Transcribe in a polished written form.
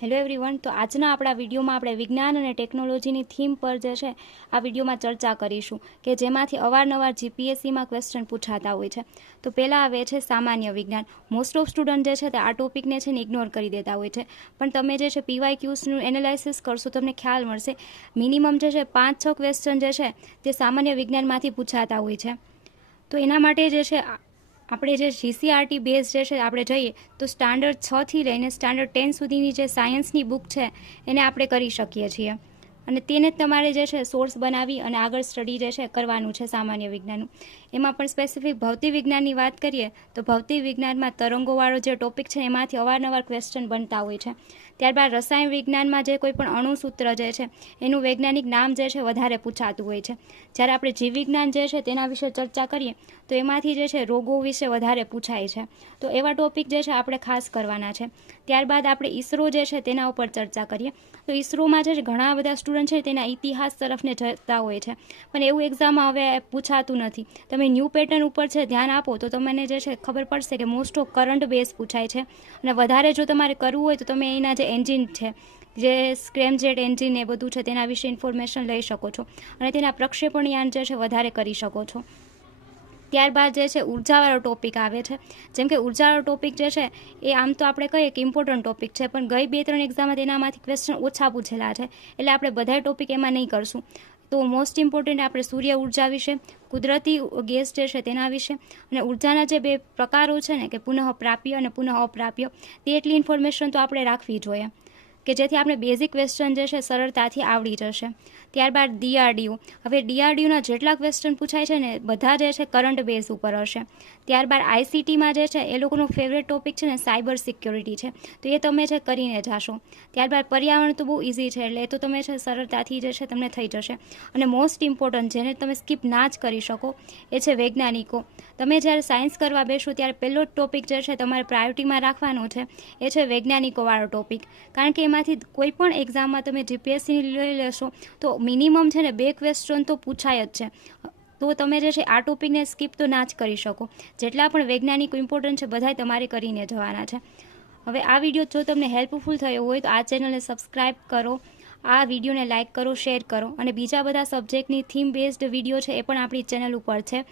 Hello everyone, તો આજના આપણા વિડીયોમાં આપણે વિજ્ઞાન અને ટેકનોલોજીની થીમ પર જે છે આ વિડીયોમાં ચર્ચા કરીશું કે જેમાંથી અવારનવાર જીપીએસસીમાં ક્વેશ્ચન પૂછાતા હોય છે. તો પહેલાં આવે છે સામાન્ય વિજ્ઞાન. મોસ્ટ ઓફ સ્ટુડન્ટ જે છે તે આ ટોપિકને છે ને ઇગ્નોર કરી દેતા હોય છે, પણ તમે જે છે પીવાયક્યુઝનું એનાલાઇસિસ કરશો તમને ખ્યાલ મળશે મિનિમમ જે છે 5-6 ક્વેશ્ચન જે છે તે સામાન્ય વિજ્ઞાનમાંથી પૂછાતા હોય છે. તો એના માટે જે છે આપણે જે જીસીઆરટી બેઝ જે છે આપણે જઈએ તો સ્ટાન્ડર્ડ 6થી લઈને સ્ટાન્ડર્ડ 10 સુધીની જે સાયન્સની બુક છે એને આપણે કરી શકીએ છીએ, અને તેને જ તમારે જે છે સોર્સ બનાવી અને આગળ સ્ટડી જે છે કરવાનું છે સામાન્ય વિજ્ઞાનનું. એમાં પણ સ્પેસિફિક ભૌતિક વિજ્ઞાનની વાત કરીએ તો ભૌતિક વિજ્ઞાનમાં તરંગોવાળો જે ટોપિક છે એમાંથી અવારનવાર ક્વેશ્ચન બનતા હોય છે. ત્યારબાદ રસાયણ વિજ્ઞાનમાં જે કોઈ પણ અણુસૂત્ર જે છે એનું વૈજ્ઞાનિક નામ જે છે વધારે પૂછાતું હોય છે. જ્યારે આપણે જીવ વિજ્ઞાન જે છે તેના વિશે ચર્ચા કરીએ તો એમાંથી જે છે રોગો વિશે વધારે પૂછાય છે. તો એવા ટોપિક જે છે આપણે ખાસ કરવાના છે. ત્યારબાદ આપણે ઈસરો જે છે તેના ઉપર ચર્ચા કરીએ તો ઈસરોમાં જે છે ઘણા બધા સ્ટુડન્ટ છે તેના ઇતિહાસ તરફને જતા હોય છે, પણ એવું એક્ઝામમાં હવે પૂછાતું નથી. તમે ન્યૂ પેટર્ન ઉપર છે ધ્યાન આપો તો તમને જે છે ખબર પડશે કે મોસ્ટ ઓફ કરંટ બેઝ પૂછાય છે, અને વધારે જો તમારે કરવું હોય તો તમે એના જે એન્જિન છે જે સ્ક્રેમજેટ એન્જિન એ બધું છે તેના વિશે ઇન્ફોર્મેશન લઈ શકો છો, અને તેના પ્રક્ષેપણ યાન જે છે વધારે કરી શકો છો. ત્યારબાદ જે છે ઉર્જાવાળો ટોપિક આવે છે. જેમ કે ઉર્જાવાળો ટોપિક જે છે એ આમ તો આપણે કહીએ કે ઇમ્પોર્ટન્ટ ટોપિક છે, પણ ગઈ 2-3 એક્ઝામમાં તેનામાંથી ક્વેશ્ચન ઓછા પૂછેલા છે, એટલે આપણે બધા ટોપિક એમાં નહીં કરશું. તો મોસ્ટ ઇમ્પોર્ટન્ટ આપણે સૂર્ય ઉર્જા વિશે, કુદરતી ગેસ જે છે તેના વિશે, અને ઉર્જાના જે 2 પ્રકારો છે ને કે પુનઃપ્રાપ્ય અને પુનઃ અપ્રાપ્ય, તે એટલી ઇન્ફોર્મેશન તો આપણે રાખવી જોઈએ કે જેથી આપણે બેઝિક ક્વેશ્ચન જે છે સરળતાથી આવડી જશે. ત્યારબાદ ડીઆરડીઓ. હવે ડીઆરડીઓના જેટલા ક્વેશ્ચન પૂછાય છે ને બધા જે છે કરંટ બેઝ ઉપર હશે. ત્યારબાદ આઈસીટીમાં જે છે એ લોકોનો ફેવરેટ ટોપિક છે ને સાયબર સિક્યોરિટી છે, તો એ તમે જે કરીને જાશો. ત્યારબાદ પર્યાવરણ તો બહુ ઇઝી છે, એટલે એ તો તમે છે સરળતાથી જે છે તમને થઈ જશે. અને મોસ્ટ ઇમ્પોર્ટન્ટ જેને તમે સ્કીપ ના જ કરી શકો એ છે વૈજ્ઞાનિકો. તમે જ્યારે સાયન્સ કરવા બેસો ત્યારે પહેલો જ ટોપિક જે છે તમારે પ્રાયોરિટીમાં રાખવાનો છે એ છે વૈજ્ઞાનિકોવાળો ટોપિક, કારણ કે એમાંથી કોઈ પણ એક્ઝામમાં તમે જીપીએસસી લઈ લેશો તો મિનિમમ છે ને 2 ક્વેશ્ચન તો પૂછાય જ છે. તો તમે જે છે આ ટોપિકને સ્કીપ તો ના જ કરી શકો. જેટલા પણ વૈજ્ઞાનિક ઇમ્પોર્ટન્ટ છે બધાય તમારે કરીને જવાના છે. હવે આ વિડીયો જો તમને હેલ્પફુલ થયો હોય તો આ ચેનલને સબસ્ક્રાઈબ કરો, આ વિડીયોને લાઇક કરો, શેર કરો, અને બીજા બધા સબ્જેક્ટની થીમ બેઝડ વિડીયો છે એ પણ આપણી ચેનલ ઉપર છે.